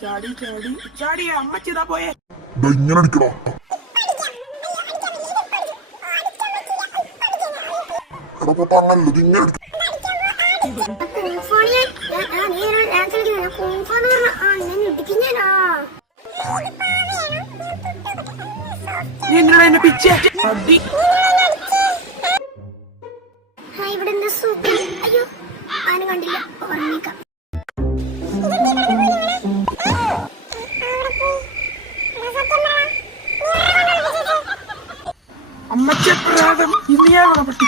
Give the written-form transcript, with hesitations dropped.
ചാടി ചാടി ചാടി അമ്മച്ചിതാ പോയേ. ഇങ്ങനെ അടിക്കണോ? എടാ പൊട്ടാ, അങ്ങനല്ല, ഇത് ഇങ്ങനെ അടിക്കണം. നീ എന്തിനാ എന്നെ പിച്ചേ? അടി. ഇവിടെ എന്താ സൂപ്പർ. അയ്യോ ആരും കണ്ടില്ല, ഓർമ്മേക്കാം. അമ്മച്ചി പ്രാതം ഇന്ന് ഞാൻ പറ്റി.